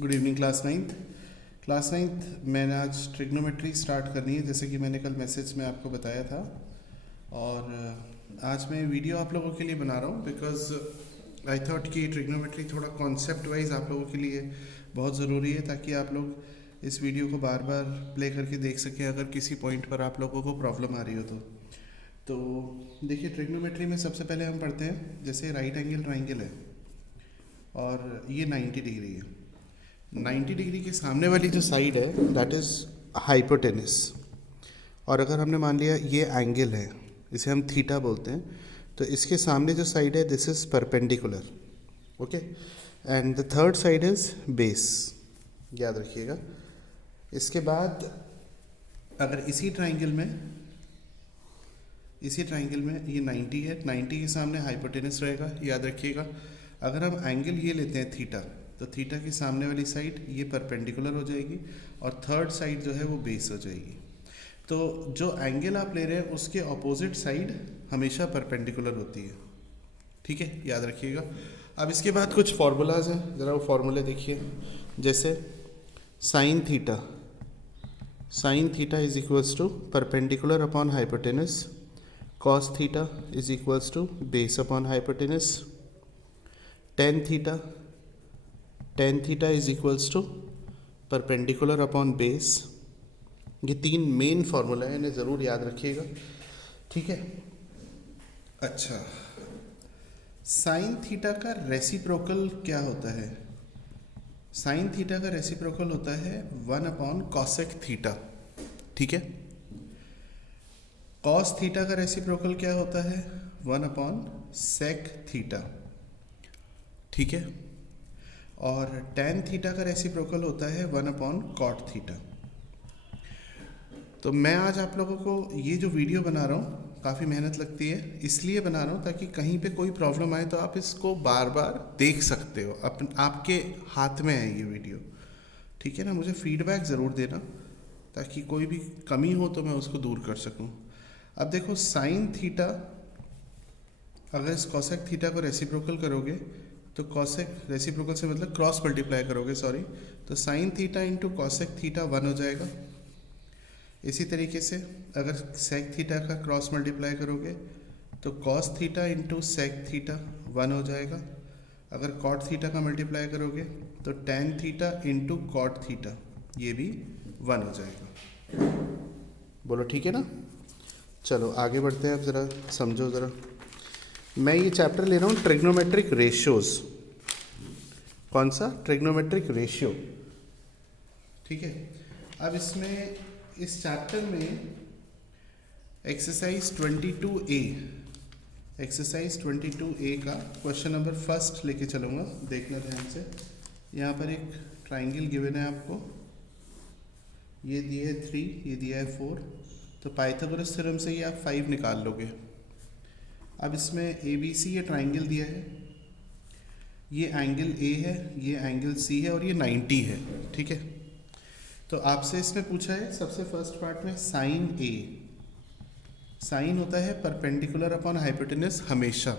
Good evening class ninth मैंने आज trigonometry start करनी है, जैसे कि मैंने कल मैसेज में आपको बताया था। और आज मैं वीडियो आप लोगों के लिए बना रहा हूँ बिकॉज आई थॉट कि ट्रिग्नोमेट्री थोड़ा कॉन्सेप्ट वाइज आप लोगों के लिए बहुत ज़रूरी है, ताकि आप लोग इस वीडियो को बार बार प्ले करके देख सकें अगर किसी पॉइंट पर आप लोगों को प्रॉब्लम आ रही हो तो देखिए, ट्रिग्नोमेट्री में सबसे पहले हम पढ़ते हैं, जैसे राइट एंगल ट्राइंगल है और ये 90 डिग्री है। 90 डिग्री के सामने वाली जो साइड है दैट इज़ हाइपोटेनस। और अगर हमने मान लिया ये एंगल है, इसे हम थीटा बोलते हैं, तो इसके सामने जो साइड है this is perpendicular. Okay, and the third side is base, याद रखिएगा। इसके बाद अगर इसी ट्राइंगल में ये 90 है, 90 के सामने हाइपोटेनस रहेगा, याद रखिएगा। अगर हम एंगल ये लेते हैं थीटा, तो थीटा की सामने वाली साइड ये परपेंडिकुलर हो जाएगी और थर्ड साइड जो है वो बेस हो जाएगी। तो जो एंगल आप ले रहे हैं उसके ऑपोजिट साइड हमेशा परपेंडिकुलर होती है, ठीक है, याद रखिएगा। अब इसके बाद कुछ फार्मूलाज हैं, ज़रा वो फार्मूले देखिए। जैसे sine theta is equals to perpendicular upon hypotenuse, cos theta is equals to base upon hypotenuse, tan theta is equals to perpendicular upon base. ये तीन मेन फार्मूला है, इन्हें ज़रूर याद रखिएगा, ठीक है। अच्छा, साइन थीटा का रेसिप्रोकल क्या होता है? साइन थीटा का रेसिप्रोकल होता है 1 अपॉन कॉसेक थीटा, ठीक है। कॉस थीटा का रेसिप्रोकल क्या होता है? 1 अपॉन सेक थीटा, ठीक है। और टेन थीटा का रेसिप्रोकल होता है 1 अपॉन कॉट थीटा। तो मैं आज आप लोगों को ये जो वीडियो बना रहा हूँ, काफ़ी मेहनत लगती है, इसलिए बना रहा हूँ ताकि कहीं पे कोई प्रॉब्लम आए तो आप इसको बार बार देख सकते हो। आपके हाथ में है ये वीडियो, ठीक है ना। मुझे फीडबैक ज़रूर देना ताकि कोई भी कमी हो तो मैं उसको दूर कर सकूँ। अब देखो, साइन थीटा अगर इस कॉसेक थीटा को रेसिप्रोकल करोगे तो कॉसेक, रेसिप्रोकल से मतलब क्रॉस मल्टीप्लाई करोगे, सॉरी, तो sine theta into cosec theta 1 हो जाएगा। इसी तरीके से अगर सेक थीटा का क्रॉस मल्टीप्लाई करोगे तो cos theta into sec theta 1 हो जाएगा। अगर कॉट थीटा का मल्टीप्लाई करोगे तो tan theta into cot theta, ये भी 1 हो जाएगा। बोलो ठीक है ना। चलो आगे बढ़ते हैं। अब ज़रा समझो, ज़रा मैं ये चैप्टर ले रहा हूँ ट्रिग्नोमेट्रिक रेशियोज। कौन सा? ट्रिग्नोमेट्रिक रेशियो, ठीक है। अब इसमें इस चैप्टर में एक्सरसाइज 22A का क्वेश्चन नंबर फर्स्ट लेके चलूँगा, देखना ध्यान से। यहाँ पर एक ट्राइंगल गिवन है आपको, ये दिया है 3, ये दिया है 4, तो पाइथागोरस थ्योरम से ही आप 5 निकाल लोगे। अब इसमें ABC ये ट्राइंगल दिया है, ये एंगल A है, ये एंगल C है और ये 90 है, ठीक है। तो आपसे इसमें पूछा है सबसे फर्स्ट पार्ट में साइन A। साइन होता है परपेंडिकुलर अपॉन हाइपोटेनस हमेशा।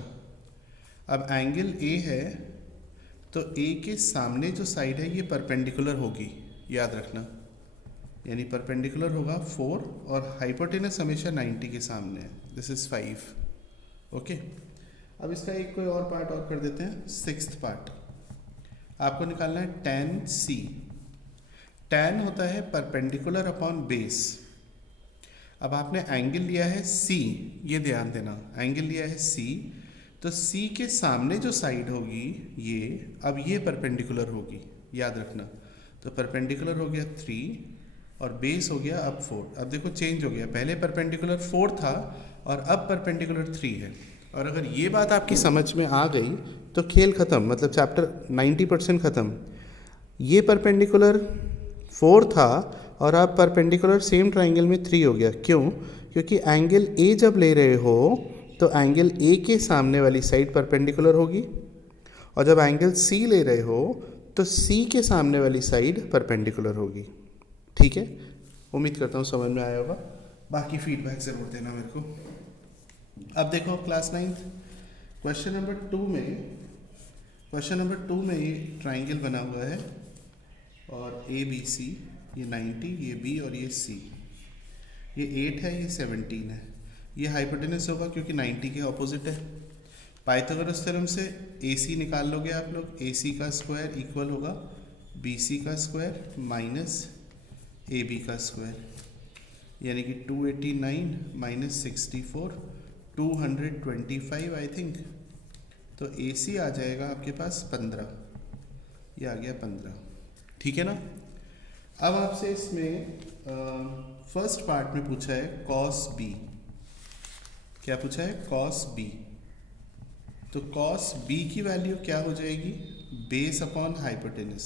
अब एंगल A है तो A के सामने जो साइड है ये परपेंडिकुलर होगी, याद रखना, यानी परपेंडिकुलर होगा 4 और हाइपोटेनस हमेशा 90 के सामने है, दिस इज़ 5। ओके, अब इसका एक कोई और पार्ट और कर देते हैं। सिक्स्थ पार्ट आपको निकालना है tan C। tan होता है परपेंडिकुलर अपॉन बेस। अब आपने एंगल लिया है C, ये ध्यान देना, एंगल लिया है C, तो C के सामने जो साइड होगी ये, अब ये परपेंडिकुलर होगी, याद रखना। तो परपेंडिकुलर हो गया 3 और बेस हो गया अब 4। अब देखो चेंज हो गया, पहले परपेंडिकुलर 4 था और अब परपेंडिकुलर 3 है। और अगर ये बात आपकी समझ में आ गई तो खेल ख़त्म, मतलब चैप्टर 90% ख़त्म। ये परपेंडिकुलर 4 था और अब परपेंडिकुलर सेम ट्राइंगल में 3 हो गया। क्यों? क्योंकि एंगल A जब ले रहे हो तो एंगल A के सामने वाली साइड परपेंडिकुलर होगी, और जब एंगल C ले रहे हो तो C के सामने वाली साइड परपेंडिकुलर होगी, ठीक है। उम्मीद करता हूँ समझ में आया होगा, बाकी फीडबैक ज़रूर देना मेरे को। अब देखो क्लास 9 क्वेश्चन नंबर 2 में ये ट्राइंगल बना हुआ है और ए बी सी, ये 90, ये बी और ये सी, ये 8 है, ये 17 है। ये हाइपोटेनस होगा क्योंकि 90 के ऑपोजिट है। पाइथागोरस थ्योरम से ए सी निकाल लोगे आप लोग, ए सी का स्क्वायर इक्वल होगा बी सी का स्क्वायर माइनस ए बी का स्क्वायर, यानी कि 289 माइनस 64, 225 आई थिंक। तो ए सी आ जाएगा आपके पास 15, ये आ गया 15, ठीक है ना। अब आपसे इसमें फर्स्ट पार्ट में पूछा है कॉस बी, क्या पूछा है, कॉस बी। तो कॉस बी की वैल्यू क्या हो जाएगी, बेस अपॉन हाइपोटेनस।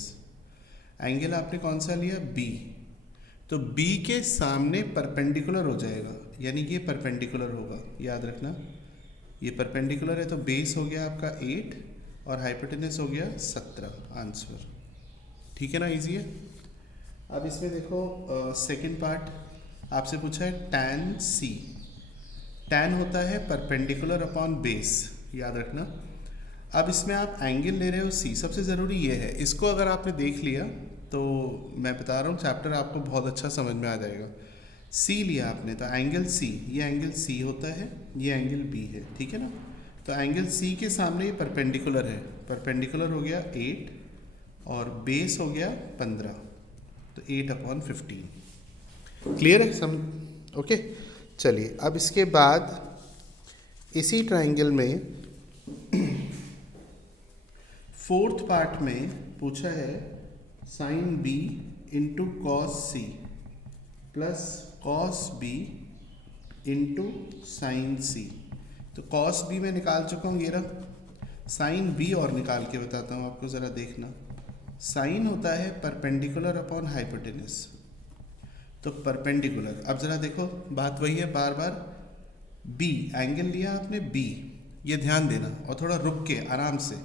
एंगल आपने कौन सा लिया, बी, तो बी के सामने परपेंडिकुलर हो जाएगा, यानी कि ये परपेंडिकुलर होगा, याद रखना ये परपेंडिकुलर है। तो बेस हो गया आपका 8 और हाइपोटेनस हो गया 17, आंसर, ठीक है ना, इजी है। अब इसमें देखो सेकंड पार्ट आपसे पूछा है tan सी। tan होता है परपेंडिकुलर अपॉन बेस, याद रखना। अब इसमें आप एंगल ले रहे हो सी, सबसे ज़रूरी ये है, इसको अगर आपने देख लिया तो मैं बता रहा हूँ चैप्टर आपको बहुत अच्छा समझ में आ जाएगा। सी लिया आपने तो एंगल सी, ये एंगल सी होता है, ये एंगल बी है, ठीक है ना। तो एंगल सी के सामने ये परपेंडिकुलर है, परपेंडिकुलर हो गया 8 और बेस हो गया 15, तो 8/15, क्लियर है समझ, ओके। चलिए अब इसके बाद इसी ट्राइंगल में फोर्थ पार्ट में पूछा है sine B into cos C plus cos B into sine C. तो कॉस बी में निकाल चुका हूँ, ये रहा। साइन बी और निकाल के बताता हूँ आपको, ज़रा देखना। साइन होता है परपेंडिकुलर अपॉन हाइपोटेनस, तो परपेंडिकुलर। अब ज़रा देखो बात वही है, बार बार बी एंगल लिया आपने बी, ये ध्यान देना, और थोड़ा रुक के आराम से।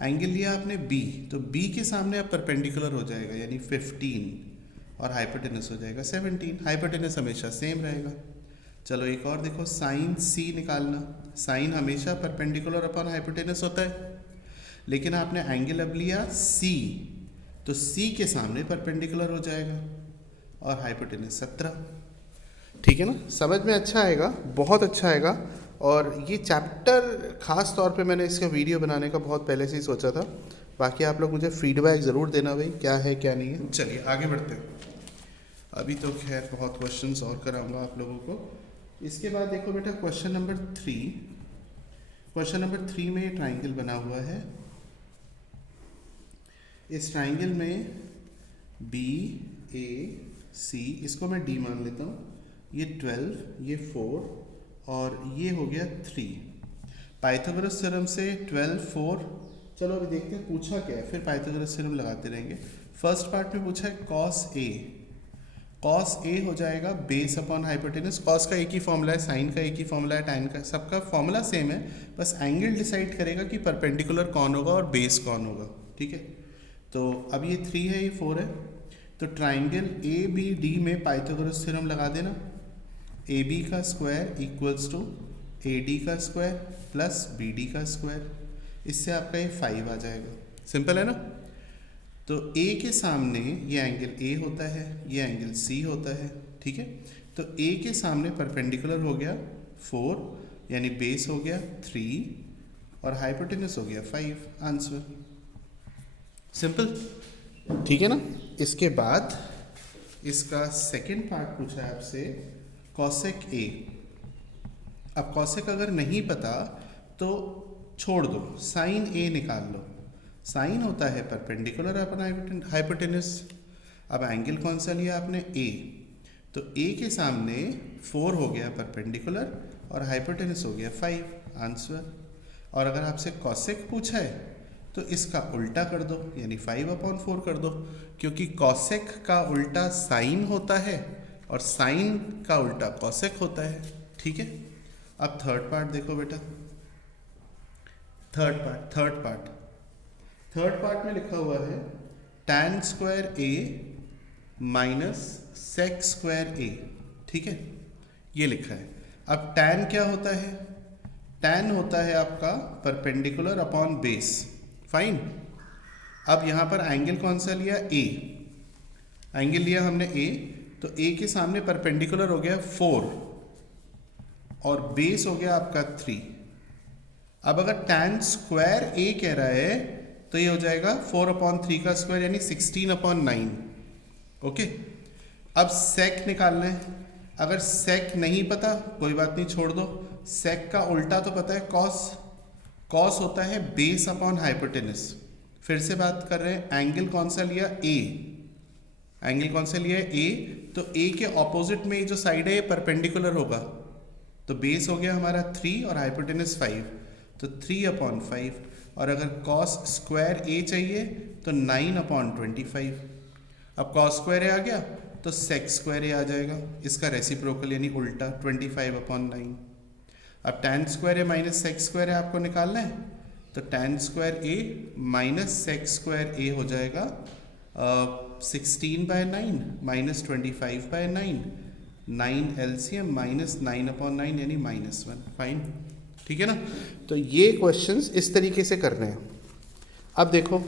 एंगल लिया आपने बी, तो बी के सामने अब परपेंडिकुलर हो जाएगा, यानी 15 और हाइपोटेनस हो जाएगा 17। हाइपोटेनस हमेशा सेम रहेगा। चलो एक और देखो, साइन सी निकालना। साइन हमेशा परपेंडिकुलर अपॉन हाइपोटेनस होता है, लेकिन आपने एंगल अब लिया सी, तो सी के सामने परपेंडिकुलर हो जाएगा और हाइपोटेनस 17, ठीक है ना। समझ में अच्छा आएगा, बहुत अच्छा आएगा। और ये चैप्टर ख़ास तौर पे मैंने इसका वीडियो बनाने का बहुत पहले से ही सोचा था। बाकी आप लोग मुझे फीडबैक ज़रूर देना भाई, क्या है क्या नहीं है। चलिए आगे बढ़ते हैं। अभी तो खैर बहुत क्वेश्चंस और कराऊंगा आप लोगों को। इसके बाद देखो बेटा क्वेश्चन नंबर 3। क्वेश्चन नंबर 3 में ये ट्राइंगल बना हुआ है। इस ट्राइंगल में बी ए सी, इसको मैं डी मान लेता हूँ, ये 12, ये 4 और ये हो गया 3। पाइथागोरस थ्योरम से 12, 4, चलो अभी देखते हैं पूछा क्या है, फिर पाइथागोरस थ्योरम लगाते रहेंगे। फर्स्ट पार्ट में पूछा है कॉस ए। कॉस ए हो जाएगा बेस अपॉन हाइपोटेनस। कॉस का एक ही फॉर्मूला है, साइन का एक ही फॉर्मूला है, टाइन का, सबका फॉर्मूला सेम है, बस एंगल डिसाइड करेगा कि परपेंडिकुलर कौन होगा और बेस कौन होगा, ठीक है। तो अब ये 3 है, ये 4 है, तो ट्राइंगल ए बी डी में पाइथागोरस थ्योरम लगा देना। ए बी का square equals to A D का स्क्वायर प्लस बी डी का स्क्वायर, इससे आपका ये 5 आ जाएगा। सिंपल है ना। तो ए के सामने ये एंगल ए होता है, ये एंगल सी होता है, ठीक है। तो ए के सामने परपेंडिकुलर हो गया 4, यानी बेस हो गया 3 और हाइपोटेनस हो गया 5, आंसर। सिंपल, ठीक है ना। इसके बाद इसका सेकंड पार्ट पूछा है आपसे कॉसेक ए। अब कॉसेक अगर नहीं पता तो छोड़ दो, साइन ए निकाल लो। साइन होता है परपेंडिकुलर अपॉन हाइपोटेनस। अब एंगल कौन सा लिया आपने, ए, तो ए के सामने 4 हो गया परपेंडिकुलर और हाइपोटेनस हो गया 5, आंसर। और अगर आपसे कॉसेक पूछा है तो इसका उल्टा कर दो, यानी 5/4 कर दो, क्योंकि कॉसेक का उल्टा साइन होता है और साइन का उल्टा कॉसेक होता है, ठीक है। अब थर्ड पार्ट देखो बेटा, थर्ड पार्ट में लिखा हुआ है tan स्क्वायर ए माइनस सेक स्क्वायर ए, ठीक है, ये लिखा है। अब tan क्या होता है, tan होता है आपका परपेंडिकुलर अपॉन बेस, फाइन। अब यहाँ पर एंगल कौन सा लिया, ए, एंगल लिया हमने ए, तो ए के सामने परपेंडिकुलर हो गया 4 और बेस हो गया आपका 3। अब अगर tan स्क्वायर ए कह रहा है तो ये हो जाएगा 4/3 का स्क्वायर यानी 16/9। ओके, अब सेक निकालना है। अगर सेक नहीं पता कोई बात नहीं, छोड़ दो। सेक का उल्टा तो पता है, कॉस। कॉस होता है बेस अपॉन हाइपोटेनस। फिर से बात कर रहे हैं, एंगल कौन सा लिया? ए। एंगल कौन सा लिया है? ए। तो ए के ऑपोजिट में जो साइड है ये परपेंडिकुलर होगा, तो बेस हो गया हमारा 3 और हाइपोटेनस 5, तो 3/5। और अगर कॉस स्क्वायर ए चाहिए तो 9/25। अब कॉस स्क्वायर ए आ गया तो सेक स्क्वायर ए आ जाएगा, इसका रेसिप्रोकल यानी उल्टा 25/9। अब tan स्क्वायर ए माइनस सेक स्क्वायर ए आपको निकालना है, तो tan स्क्वायर ए माइनस सेक स्क्वायर ए हो जाएगा 16/9 माइनस 25/9, 9 LCM माइनस 9/9 यानी -1। फाइन, ठीक है ना। तो ये क्वेश्चंस इस तरीके से करने हैं। अब देखो,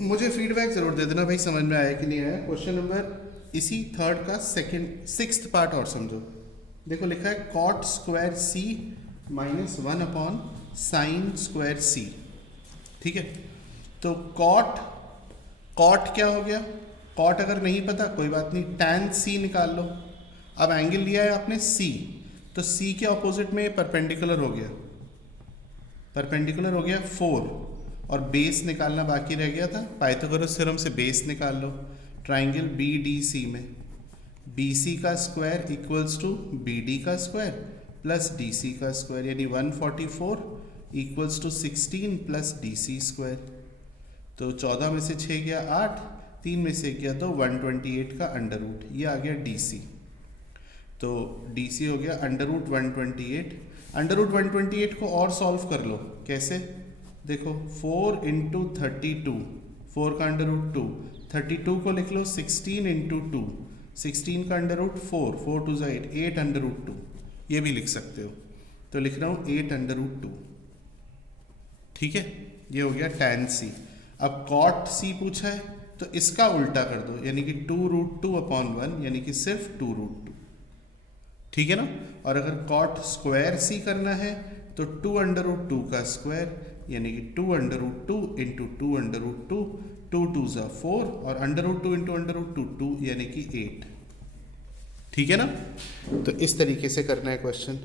मुझे फीडबैक जरूर दे देना भाई, समझ में आया कि नहीं आया। क्वेश्चन नंबर इसी थर्ड का सिक्स्थ पार्ट और समझो। देखो लिखा है कॉट स्क्वायर सी माइनस 1/साइन स्क्वायर सी। ठीक है, तो कॉट क्या हो गया? कॉट अगर नहीं पता कोई बात नहीं, tan सी निकाल लो। अब एंगल लिया है आपने सी, तो सी के ऑपोजिट में परपेंडिकुलर हो गया, 4 और बेस निकालना बाकी रह गया था। पाइथागोरस थ्योरम से बेस निकाल लो। ट्राइंगल BDC में BC का स्क्वायर इक्वल्स टू BD का स्क्वायर प्लस DC का स्क्वायर, यानी 144 equals to 16 plus DC square. तो 14 में से 6 गया 8, 3 में से गया तो 128 का अंडर रूट, ये आ गया DC। तो DC हो गया अंडर रूट 128। अंडर रूट 128 को और सॉल्व कर लो। कैसे? देखो 4 × 32, 4 का अंडर रूट 2, 32 को लिख लो 16 × 2, 16 का अंडर रूट 4, 4 2 8, 8 अंडर रूट 2, ये भी लिख सकते हो। तो लिख रहा हूँ 8 अंडर रूट 2। ठीक है, ये हो गया tan C। अब cot C पूछा है तो इसका उल्टा कर दो, यानी कि 2√2/1, यानी कि सिर्फ 2√2। ठीक है ना। और अगर cot स्क्वायर C करना है तो 2√2 का स्क्वायर, यानी कि 2√2 × 2√2, 2 2s 4 और √2 × √2 2, यानी कि 8। ठीक है ना। तो इस तरीके से करना है क्वेश्चन।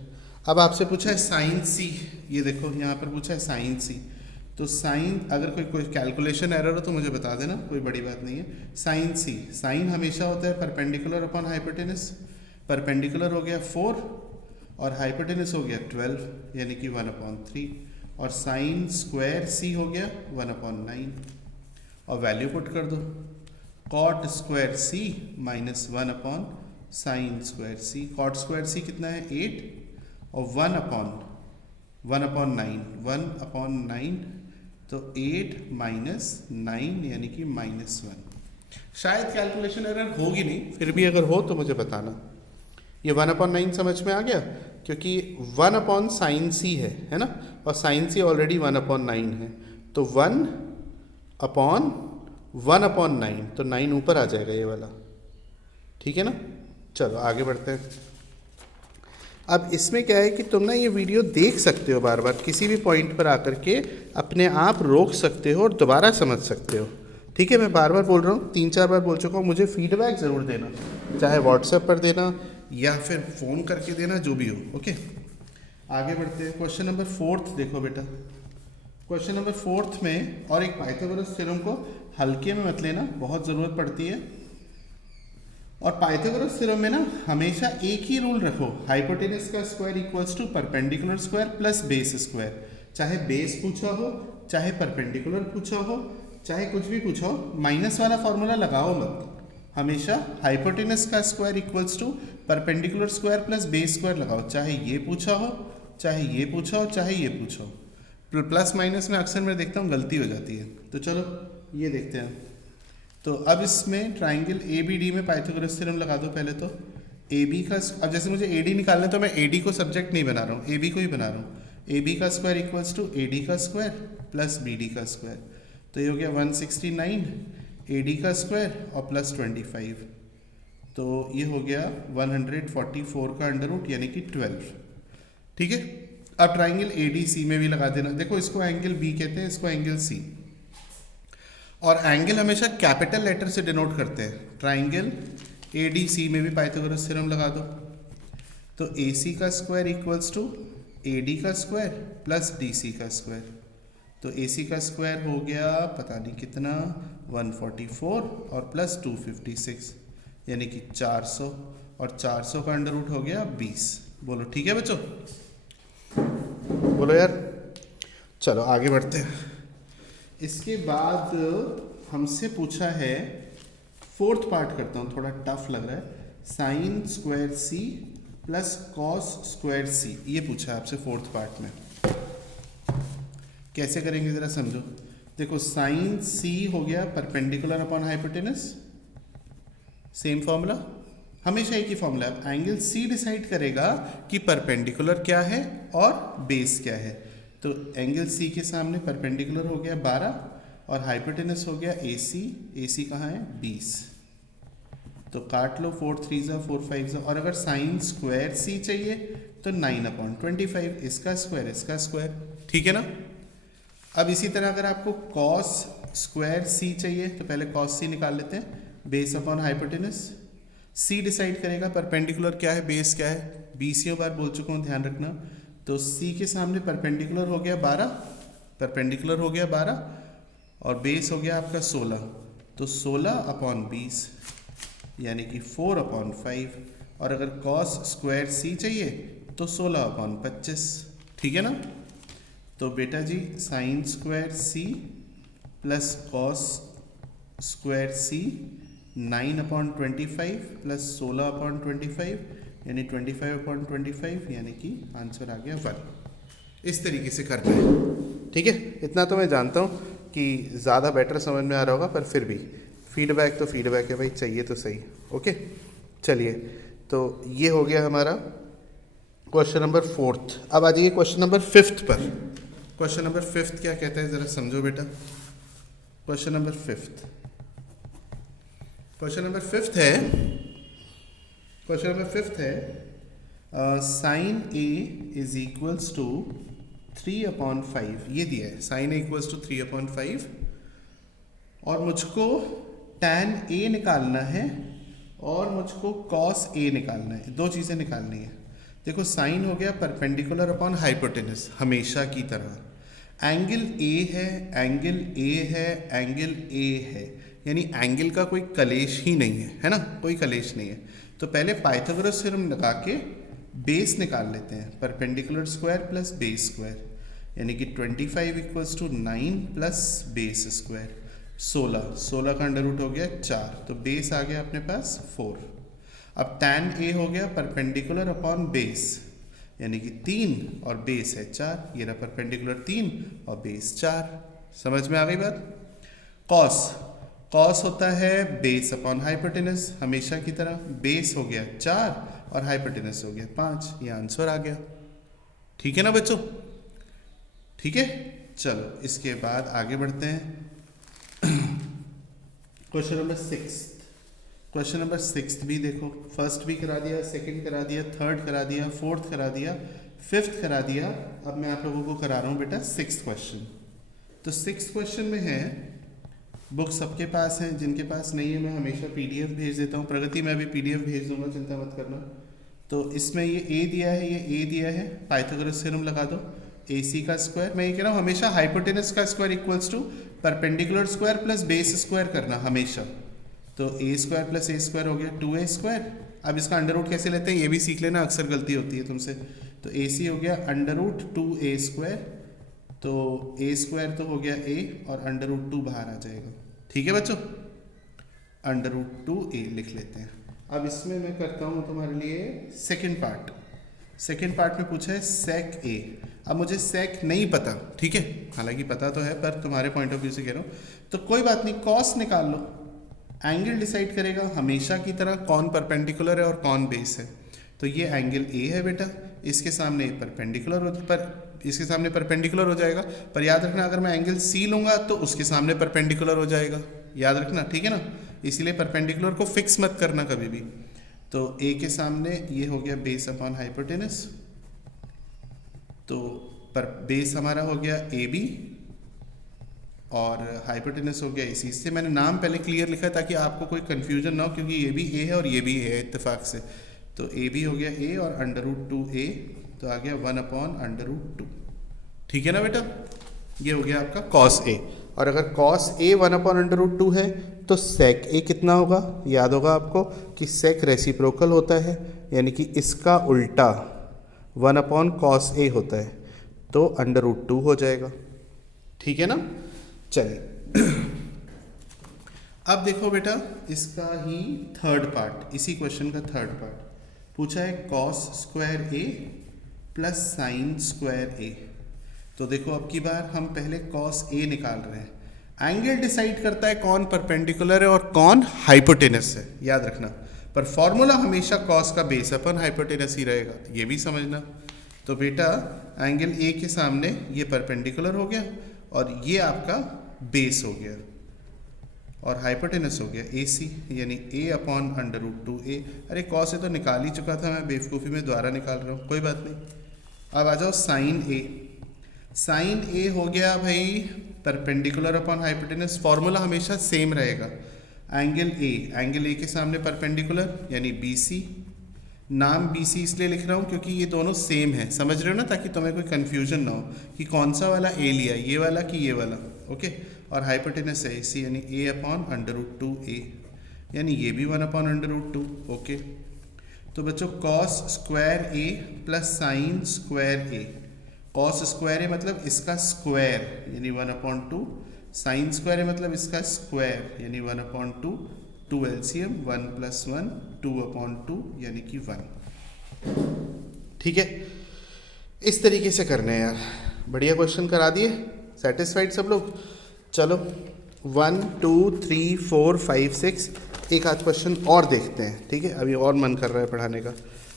अब आपसे पूछा है साइन सी, ये देखो यहाँ पर पूछा है साइन सी। तो साइन, अगर कोई कैलकुलेशन एरर हो तो मुझे बता देना, कोई बड़ी बात नहीं है। साइन सी, साइन हमेशा होता है परपेंडिकुलर अपॉन हाइपोटेनस। परपेंडिकुलर हो गया 4 और हाइपोटेनस हो गया 12, यानी कि 1/3। और साइन स्क्वायर सी हो गया 1/9 और वैल्यू पुट कर दो। कॉट स्क्वायर सी माइनस 1/साइन स्क्वायर सी। कॉट स्क्वायर सी कितना है? 8 और 1/9, तो 8 - 9 यानी कि -1। शायद कैलकुलेशन एरर होगी नहीं, फिर भी अगर हो तो मुझे बताना। ये 1/9 समझ में आ गया, क्योंकि 1/sin c है ना, और sin c ऑलरेडी 1/9 है, तो 1/1/9, तो 9 ऊपर आ जाएगा ये वाला। ठीक है ना। चलो आगे बढ़ते हैं। अब इसमें क्या है कि तुम ना ये वीडियो देख सकते हो बार बार, किसी भी पॉइंट पर आकर के अपने आप रोक सकते हो और दोबारा समझ सकते हो। ठीक है, मैं बार बार बोल रहा हूँ, 3-4 बार बोल चुका हूँ। मुझे फीडबैक ज़रूर देना, चाहे व्हाट्सएप पर देना या फिर फ़ोन करके देना, जो भी हो। ओके, आगे बढ़ते हैं। क्वेश्चन नंबर 4 देखो बेटा। क्वेश्चन नंबर 4 में, और एक पाइथागोरस थ्योरम को हल्के में मत लेना, बहुत ज़रूरत पड़ती है। और पाइथागोरस थ्योरम में ना हमेशा एक ही रूल रखो, हाइपोटेनस का square equals to perpendicular square plus base square. चाहे बेस पूछा हो, चाहे परपेंडिकुलर पूछा हो, चाहे कुछ भी पूछा हो, माइनस वाला फॉर्मूला लगाओ मत। हमेशा हाइपोटेनस का square equals to perpendicular square plus base square लगाओ, चाहे ये पूछा हो, चाहे ये पूछा हो, चाहे ये पूछा हो। प्लस माइनस में अक्सर मैं देखता हूँ गलती हो जाती है। तो चलो ये देखते हैं। तो अब इसमें ट्राइंगल ABD में पाइथागोरस थ्योरम लगा दो पहले तो। AB का, अब जैसे मुझे AD निकालना है तो मैं AD को सब्जेक्ट नहीं बना रहा हूँ, AB को ही बना रहा हूँ। AB का स्क्वायर इक्वल्स टू AD का स्क्वायर प्लस BD का स्क्वायर, तो ये हो गया 169 AD का स्क्वायर और प्लस 25, तो ये हो गया 144 का अंडर रूट यानी कि 12। ठीक है, अब ट्राइंगल ADC में भी लगा देना। देखो इसको एंगल B कहते हैं, इसको एंगल C, और एंगल हमेशा कैपिटल लेटर से डिनोट करते हैं। ट्राइंगल ADC में भी पाइथागोरस थ्योरम लगा दो, तो AC का स्क्वायर इक्वल्स टू AD का स्क्वायर प्लस DC का स्क्वायर, तो AC का स्क्वायर हो गया पता नहीं कितना 144 और प्लस 256 यानी कि 400, और 400 का अंडर रूट हो गया 20। बोलो ठीक है बच्चों, बोलो यार। चलो आगे बढ़ते हैं। इसके बाद हमसे पूछा है, फोर्थ पार्ट करता हूँ, थोड़ा टफ लग रहा है, sign square C plus cos square C, ये पूछा है आपसे फोर्थ पार्ट में। कैसे करेंगे जरा समझो। देखो साइन C हो गया perpendicular upon hypotenuse, same formula, हमेशा एक ही फॉर्मूला है। एंगल C डिसाइड करेगा कि परपेंडिकुलर क्या है और बेस क्या है। तो एंगल C के सामने परपेंडिकुलर हो गया 12 और हाइपोटेनस हो गया AC। AC कहाँ है 20, तो काट लो 4 3 जा 4 5 जा, और अगर साइन स्क्वायर C चाहिए तो 9/25, इसका स्क्वायर, ठीक है ना। अब इसी तरह अगर आपको कॉस स्क्वायर C चाहिए तो पहले कॉस C निकाल लेते हैं, base upon hypotenuse. C decide करेगा परपेंडिकुलर क्या है बेस क्या है, 20 बार बोल चुका हूँ ध्यान रखना। तो C के सामने परपेंडिकुलर हो गया 12, और बेस हो गया आपका 16, तो 16/20 यानी कि 4/5, और अगर कॉस स्क्वायर C चाहिए तो 16/25, ठीक है ना। तो बेटा जी sine square C plus cos square C 9/25 plus 16/25 यानी 25/25, यानी कि आंसर आ गया 1। इस तरीके से करना है, ठीक है। इतना तो मैं जानता हूँ कि ज़्यादा बेटर समझ में आ रहा होगा, पर फिर भी फीडबैक तो फीडबैक है भाई, चाहिए तो सही। ओके चलिए, तो ये हो गया हमारा क्वेश्चन नंबर 4। अब आ जाइए क्वेश्चन नंबर 5 पर। क्वेश्चन नंबर 5 क्या कहता है ज़रा समझो बेटा। क्वेश्चन नंबर 5 है sine A is equals to 3/5, ये दिया है साइन A इक्वल्स टू 3/5, और मुझको tan A निकालना है और मुझको cos A निकालना है, दो चीज़ें निकालनी है। देखो साइन हो गया परपेंडिकुलर अपॉन हाइपोटेनस हमेशा की तरह, एंगल A है, यानी एंगल का कोई कलेश ही नहीं है ना, कोई कलेश नहीं है। तो पहले पाइथागोरस थ्योरम लगा के बेस निकाल लेते हैं, perpendicular square plus base square, यानी कि 25 equals to 9 plus base square 16 का अंडर रूट हो गया 4, तो बेस आ गया अपने पास 4। अब tan A हो गया परपेंडिकुलर अपॉन बेस, यानी कि 3 और बेस है 4, ये रहा परपेंडिकुलर 3 और बेस 4। समझ में आ गई बात। कॉस होता है बेस अपॉन हाइपोटेनस हमेशा की तरह, बेस हो गया 4 और हाइपोटेनस हो गया 5, ये आंसर आ गया। ठीक है ना बच्चों, ठीक है। चलो इसके बाद आगे बढ़ते हैं। क्वेश्चन नंबर 6 भी देखो, फर्स्ट भी करा दिया, सेकंड करा दिया, थर्ड करा दिया, फोर्थ करा दिया, फिफ्थ करा दिया। अब मैं आप लोगों को करा रहा हूँ बेटा 6th क्वेश्चन। तो 6th क्वेश्चन में है, बुक सबके पास है, जिनके पास नहीं है मैं हमेशा PDF भेज देता हूँ, प्रगति में भी PDF भेज दूंगा, चिंता मत करना। तो इसमें ये A दिया है, ये A दिया है, पाइथागोरस थ्योरम लगा दो, AC का स्क्वायर, मैं ये कह रहा हूँ हमेशा हाइपोटेनस का square equals to perpendicular square plus base square करना हमेशा। तो A square plus A square हो गया 2A स्क्वायर। अब इसका अंडर रूट कैसे लेते हैं ये भी सीख लेना, अक्सर गलती होती है तुमसे। तो AC हो गया अंडर रूट 2A स्क्वायर, तो A स्क्वायर तो हो गया A और अंडर रूट 2 बाहर आ जाएगा। ठीक है बच्चों, अंडर रूट 2A लिख लेते हैं। अब इसमें मैं करता हूँ तुम्हारे लिए सेकेंड पार्ट में पूछा है सेक A। अब मुझे सेक नहीं पता, ठीक है, हालांकि पता तो है पर तुम्हारे पॉइंट ऑफ व्यू से कह रहा हूँ, तो कोई बात नहीं, कॉस निकाल लो। एंगल डिसाइड करेगा हमेशा की तरह कौन परपेंडिकुलर है और कौन बेस है। तो ये एंगल A है बेटा, इसके सामने परपेंडिकुलर पर इसके सामने परपेंडिकुलर हो जाएगा, पर याद रखना अगर मैं एंगल सी लूँगा तो उसके सामने परपेंडिकुलर हो जाएगा, याद रखना, ठीक है ना। इसीलिए परपेंडिकुलर को फिक्स मत करना कभी भी। तो ए के सामने ये हो गया बेस अपॉन हाइपोटेनस, तो पर बेस हमारा हो गया ए बी और हाइपोटेनस हो गया इसी। इससे मैंने नाम पहले क्लियर लिखा ताकि आपको कोई कन्फ्यूजन ना हो, क्योंकि ये भी ए है और ये भी ए है इत्तेफाक से। तो ए भी हो गया ए और √2a, तो आ गया 1/√2, ठीक है ना बेटा। ये हो गया आपका cos a, और अगर cos a 1/√2 है तो sec a कितना होगा, याद होगा आपको कि sec रेसिप्रोकल होता है, यानी कि इसका उल्टा 1/cos a होता है, तो √2 हो जाएगा, ठीक है ना। चलिए अब देखो बेटा इसका ही थर्ड पार्ट, इसी क्वेश्चन का थर्ड पार्ट पूछा है cos square a plus sine square a। तो देखो अब की बार हम पहले cos a निकाल रहे हैं। एंगल डिसाइड करता है कौन परपेंडिकुलर है और कौन हाइपोटेनस है, याद रखना, पर फॉर्मूला हमेशा cos का बेस अपन हाइपोटेनस ही रहेगा, ये भी समझना। तो बेटा एंगल a के सामने ये परपेंडिकुलर हो गया और ये आपका बेस हो गया और हाइपोटेनस हो गया AC, यानी a/√2a। अरे cos से तो निकाल ही चुका था मैं, बेवकूफ़ी में दोबारा निकाल रहा हूँ, कोई बात नहीं। अब आ जाओ साइन a। साइन a हो गया भाई परपेंडिकुलर अपॉन हाइपोटेनस, फॉर्मूला हमेशा सेम रहेगा। एंगल a के सामने परपेंडिकुलर यानी BC, नाम BC इसलिए लिख रहा हूँ क्योंकि ये दोनों सेम है, समझ रहे हो ना, ताकि तुम्हें कोई कन्फ्यूजन ना हो कि कौन सा वाला A लिया, ये वाला कि ये वाला, ओके। और हाइपोटेनस है AC, यानी a/√2a, यानी ये भी 1/√2, ओके। तो बच्चों cos square a plus sine square a, cos square a मतलब इसका स्क्वायर यानी 1/2, साइन स्क्वायर a मतलब इसका स्क्वायर यानी 1/2, 2 LCM 1 + 1 2/2 यानी कि 1, ठीक है। इस तरीके से करने हैं यार, बढ़िया क्वेश्चन करा दिए, सेटिस्फाइड सब लोग। चलो 1 2 3 4 5 6 एक आध क्वेश्चन और देखते हैं, ठीक है। अभी और मन कर रहा है पढ़ाने का,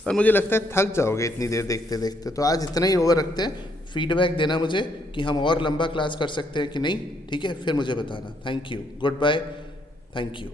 पर मुझे लगता है थक जाओगे इतनी देर देखते देखते, तो आज इतना ही ओवर रखते हैं। फीडबैक देना मुझे कि हम और लंबा क्लास कर सकते हैं कि नहीं, ठीक है, फिर मुझे बताना। Thank you, good bye, thank you.